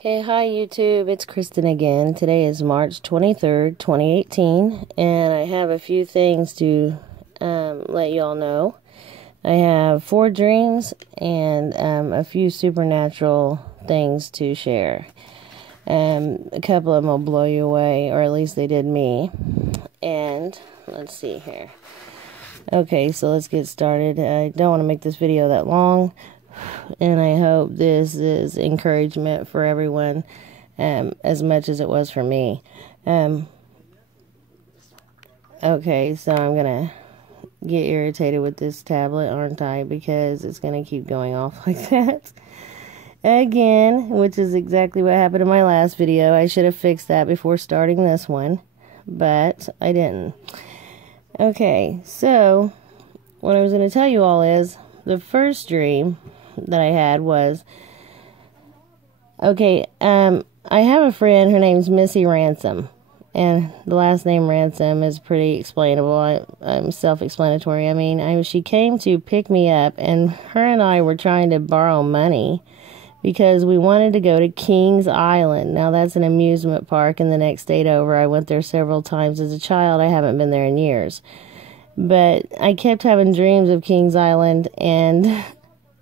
Okay, hi YouTube, it's Kristen again. Today is March 23rd, 2018, and I have a few things to let y'all know. I have 4 dreams and a few supernatural things to share. A couple of them will blow you away, or at least they did me. And let's see here. Okay, so let's get started. I don't want to make this video that long, and I hope this is encouragement for everyone as much as it was for me. Okay, so I'm going to get irritated with this tablet, aren't I? Because it's going to keep going off like that again, which is exactly what happened in my last video. I should have fixed that before starting this one, but I didn't. Okay, so what I was going to tell you all is the first dream that I had was, okay, I have a friend, her name's Missy Ransom, and the last name Ransom is pretty explainable. I'm self-explanatory. I mean, she came to pick me up, and her and I were trying to borrow money because we wanted to go to Kings Island. Now, that's an amusement park in the next state over. I went there several times as a child. I haven't been there in years. But I kept having dreams of Kings Island, and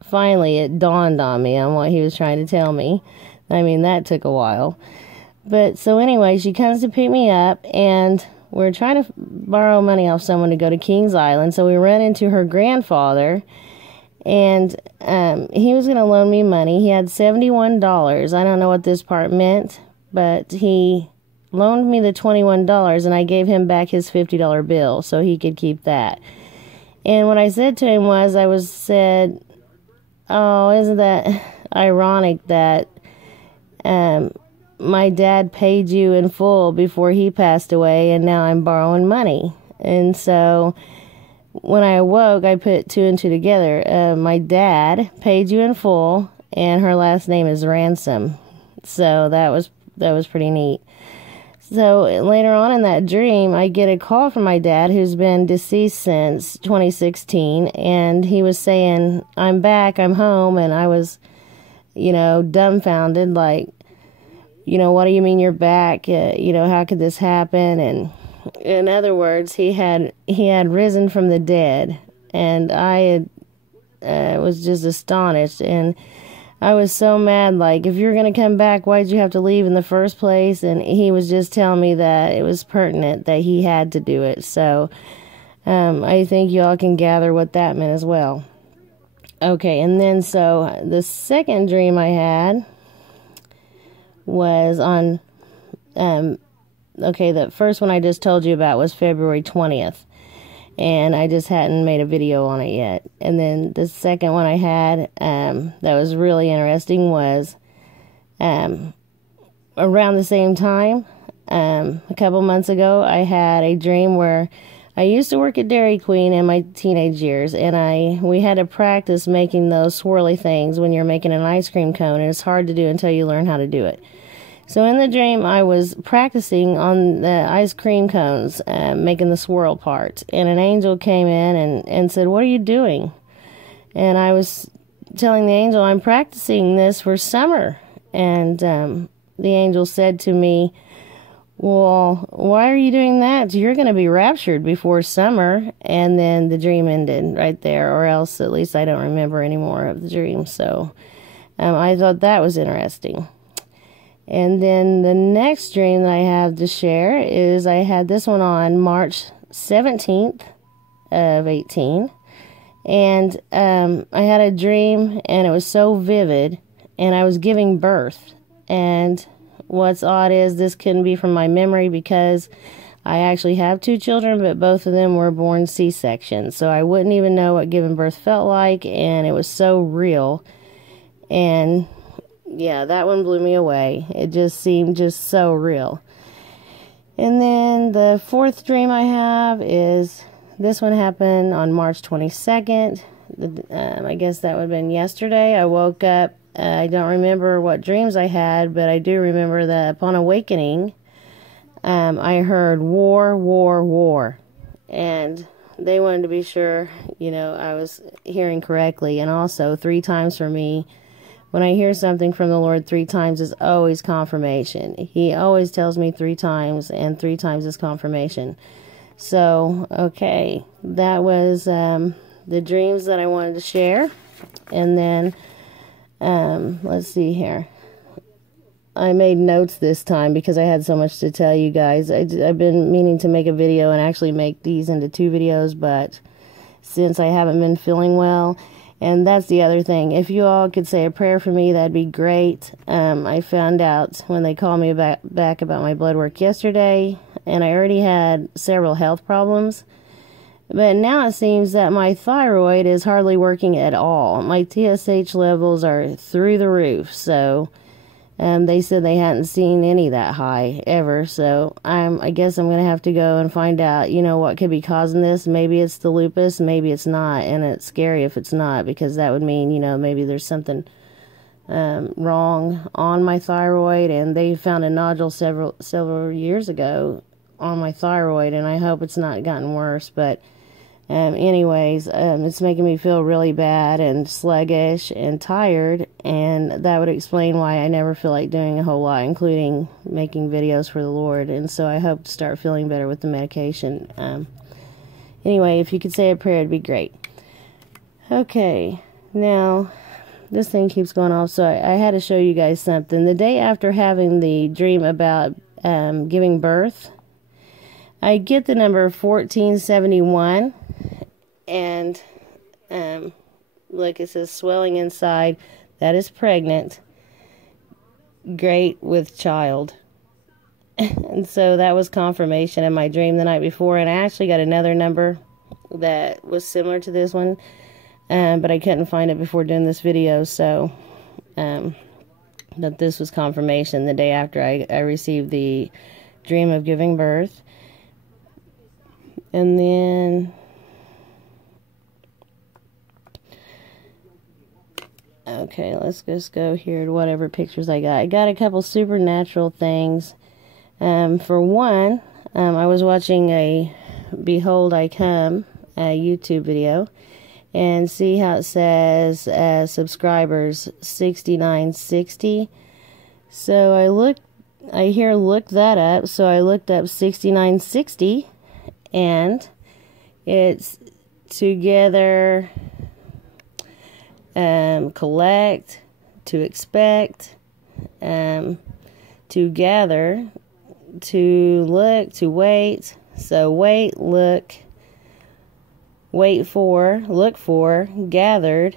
finally it dawned on me on what he was trying to tell me. I mean, that took a while. But so anyway, she comes to pick me up, and we're trying to borrow money off someone to go to Kings Island. So we run into her grandfather, and he was going to loan me money. He had $71. I don't know what this part meant, but he loaned me the $21, and I gave him back his $50 bill so he could keep that. And what I said to him was, said, oh, isn't that ironic that my dad paid you in full before he passed away, and now I'm borrowing money. And so when I awoke, I put 2 and 2 together. My dad paid you in full, and her last name is Ransom. So that was pretty neat. So later on in that dream, I get a call from my dad, who's been deceased since 2016, and he was saying, I'm back, I'm home, and I was, dumbfounded, like, what do you mean you're back? How could this happen? And in other words, he had risen from the dead, and I was just astonished, and I was so mad, like, if you're going to come back, why'd you have to leave in the first place? And he was just telling me that it was pertinent that he had to do it. So I think y'all can gather what that meant as well. Okay, and then so the second dream I had was on, the first one I just told you about was February 20th. And I just hadn't made a video on it yet. And then the second one I had that was really interesting was around the same time, a couple months ago, I had a dream where I used to work at Dairy Queen in my teenage years, and we had to practice making those swirly things when you're making an ice cream cone, and it's hard to do until you learn how to do it. So in the dream, I was practicing on the ice cream cones, making the swirl part. And an angel came in and said, what are you doing? And I was telling the angel, I'm practicing this for summer. And the angel said to me, well, why are you doing that? You're going to be raptured before summer. And then the dream ended right there, or else at least I don't remember any more of the dream. So I thought that was interesting. And then the next dream that I have to share is I had this one on March 17th of 18. And I had a dream, and it was so vivid, and I was giving birth. And what's odd is this couldn't be from my memory because I actually have 2 children, but both of them were born C-section. So I wouldn't even know what giving birth felt like, and it was so real. And yeah, that one blew me away. It just seemed just so real. And then the fourth dream I have is, this one happened on March 22nd. I guess that would have been yesterday. I woke up. I don't remember what dreams I had, but I do remember that upon awakening, I heard war, war, war. And they wanted to be sure, I was hearing correctly. And also 3 times for me when I hear something from the Lord 3 times, it's always confirmation. He always tells me 3 times, and 3 times is confirmation. So, okay, that was the dreams that I wanted to share. And then, let's see here. I made notes this time because I had so much to tell you guys. I've been meaning to make a video and actually make these into 2 videos, but since I haven't been feeling well, and that's the other thing. If you all could say a prayer for me, that'd be great. I found out when they called me back about my blood work yesterday, and I already had several health problems. But now it seems that my thyroid is hardly working at all. My TSH levels are through the roof, so they said they hadn't seen any that high ever. So I guess I'm going to have to go and find out, what could be causing this. Maybe it's the lupus, maybe it's not. And it's scary if it's not, because that would mean, maybe there's something wrong on my thyroid. And they found a nodule several years ago on my thyroid, and I hope it's not gotten worse. But anyways, it's making me feel really bad and sluggish and tired, and that would explain why I never feel like doing a whole lot, including making videos for the Lord. And so I hope to start feeling better with the medication. Anyway, if you could say a prayer, it'd be great. Okay, now this thing keeps going off, so I had to show you guys something. The day after having the dream about giving birth, I get the number 1471, and look, it says swelling inside. That is pregnant. Great with child. And so that was confirmation in my dream the night before, and I actually got another number that was similar to this one, but I couldn't find it before doing this video, so that this was confirmation the day after I received the dream of giving birth. And then, okay, let's just go here to whatever pictures I got. I got a couple supernatural things. For one, I was watching a Behold I Come YouTube video, and see how it says subscribers 6960. So I hear look that up, so I looked up 6960. And it's together, collect, to expect, to gather, to look, to wait. So wait, look, wait for, look for, gathered,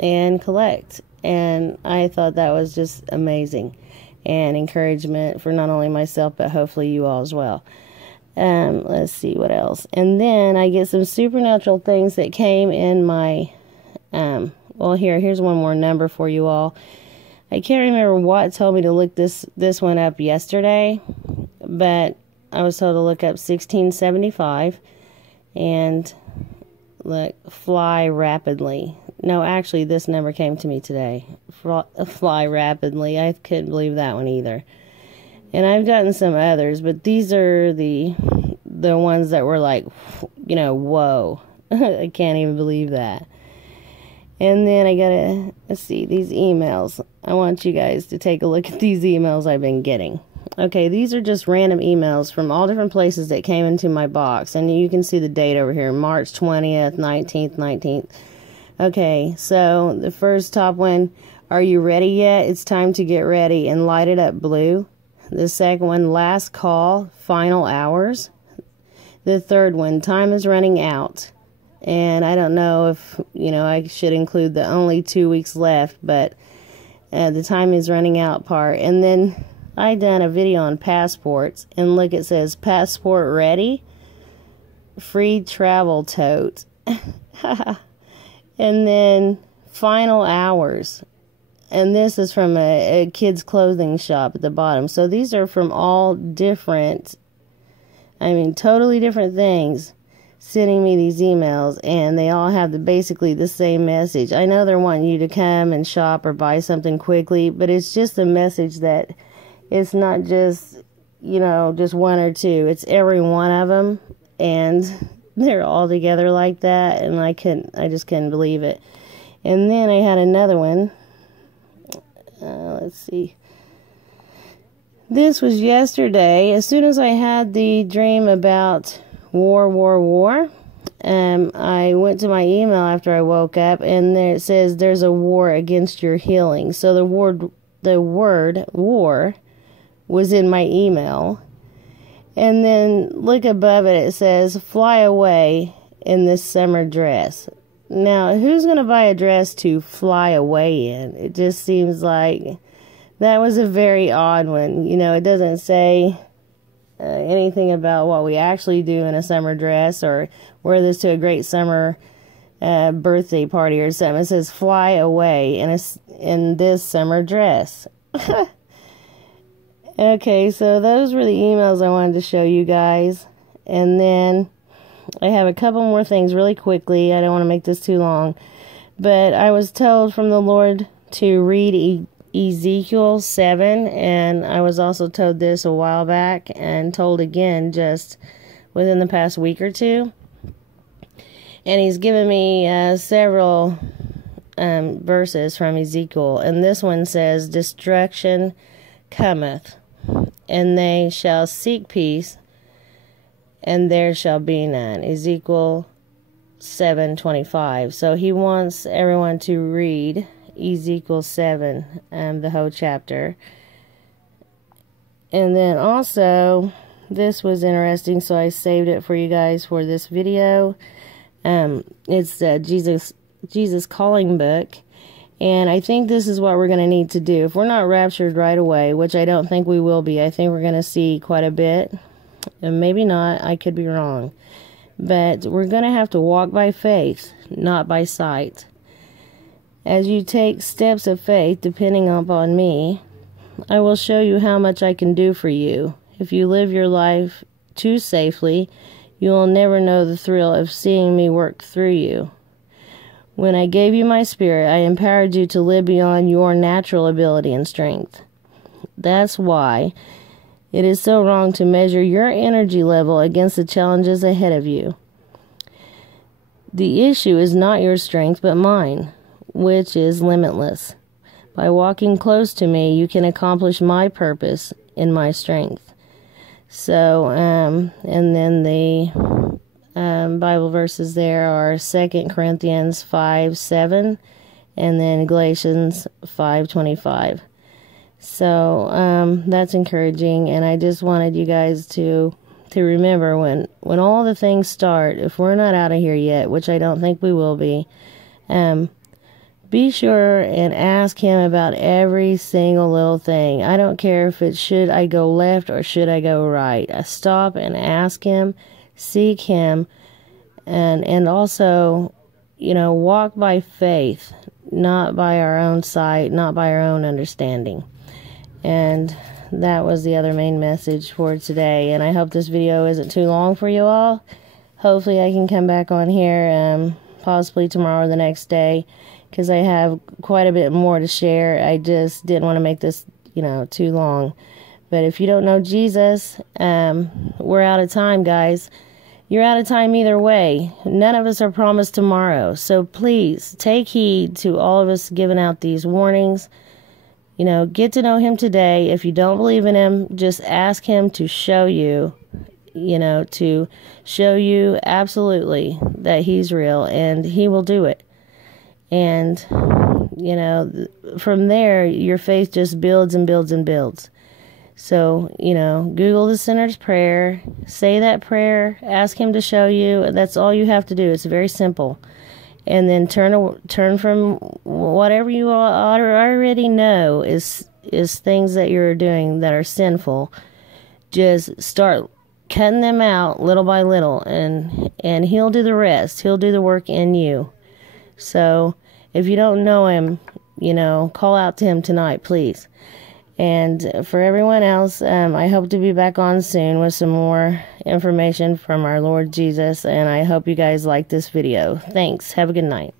and collect. And I thought that was just amazing and encouragement for not only myself, but hopefully you all as well. Let's see what else. And then I get some supernatural things that came in my, well, here's one more number for you all. I can't remember what told me to look this one up yesterday, but I was told to look up 1675, and look, fly rapidly. No, actually, this number came to me today. Fly rapidly. I couldn't believe that one either. And I've gotten some others, but these are the ones that were like, whoa. I can't even believe that. And then I gotta, let's see, these emails. I want you guys to take a look at these emails I've been getting. Okay, these are just random emails from all different places that came into my box. And you can see the date over here, March 20th, 19th, 19th. Okay, so the first top one, are you ready yet? It's time to get ready, and light it up blue. The second one, last call, final hours. The third one, time is running out. And I don't know if, I should include the only 2 weeks left, but the time is running out part. And then I done a video on passports, and look, it says passport ready, free travel tote. And then final hours. And this is from a kid's clothing shop at the bottom. So these are from all different, totally different things, sending me these emails. And they all have basically the same message. I know they're wanting you to come and shop or buy something quickly, but it's just a message that it's not just, just one or two. It's every one of them. And they're all together like that. And I just couldn't believe it. And then I had another one let's see. This was yesterday. As soon as I had the dream about war, I went to my email after I woke up, and there it says there's a war against your healing. So the word war was in my email. And then look above it, it says fly away in this summer dress. Now, who's going to buy a dress to fly away in? It just seems like that was a very odd one. You know, it doesn't say anything about what we actually do in a summer dress or wear this to a great summer birthday party or something. It says fly away in this summer dress. Okay, so those were the emails I wanted to show you guys. And then I have a couple more things really quickly. I don't want to make this too long. But I was told from the Lord to read Ezekiel 7. And I was also told this a while back and told again just within the past week or two. And he's given me several verses from Ezekiel. And this one says, destruction cometh, and they shall seek peace, and there shall be none. Ezekiel 7:25. So he wants everyone to read Ezekiel 7, the whole chapter. And then also, this was interesting, so I saved it for you guys for this video. It's the Jesus Calling book. And I think this is what we're going to need to do. If we're not raptured right away, which I don't think we will be, I think we're going to see quite a bit. And maybe not, I could be wrong. But we're going to have to walk by faith, not by sight. As you take steps of faith, depending upon me, I will show you how much I can do for you. If you live your life too safely, you will never know the thrill of seeing me work through you. When I gave you my spirit, I empowered you to live beyond your natural ability and strength. That's why it is so wrong to measure your energy level against the challenges ahead of you. The issue is not your strength, but mine, which is limitless. By walking close to me, you can accomplish my purpose in my strength. So, and then the Bible verses there are 2 Corinthians 5:7 and then Galatians 5:25. So that's encouraging, and I just wanted you guys to remember when all the things start, if we're not out of here yet, which I don't think we will be sure and ask him about every single little thing. I don't care if it's should I go left or should I go right. I stop and ask him, seek him, and also, you know, walk by faith, not by our own sight, not by our own understanding. And that was the other main message for today. And I hope this video isn't too long for you all. Hopefully I can come back on here possibly tomorrow or the next day, because I have quite a bit more to share. I just didn't want to make this, you know, too long. But if you don't know Jesus, we're out of time, guys. You're out of time either way. None of us are promised tomorrow. So please take heed to all of us giving out these warnings. You know, get to know him today. If you don't believe in him, just ask him to show you, you know, to show you absolutely that he's real, and he will do it. And, you know, from there, your faith just builds and builds and builds. So, you know, Google the sinner's prayer, say that prayer, ask him to show you. That's all you have to do. It's very simple. And then turn from whatever you already know is things that you're doing that are sinful. Just start cutting them out little by little, and he'll do the rest. He'll do the work in you. So if you don't know him, you know, call out to him tonight, please. And for everyone else, I hope to be back on soon with some more information from our Lord Jesus. And I hope you guys like this video. Thanks. Have a good night.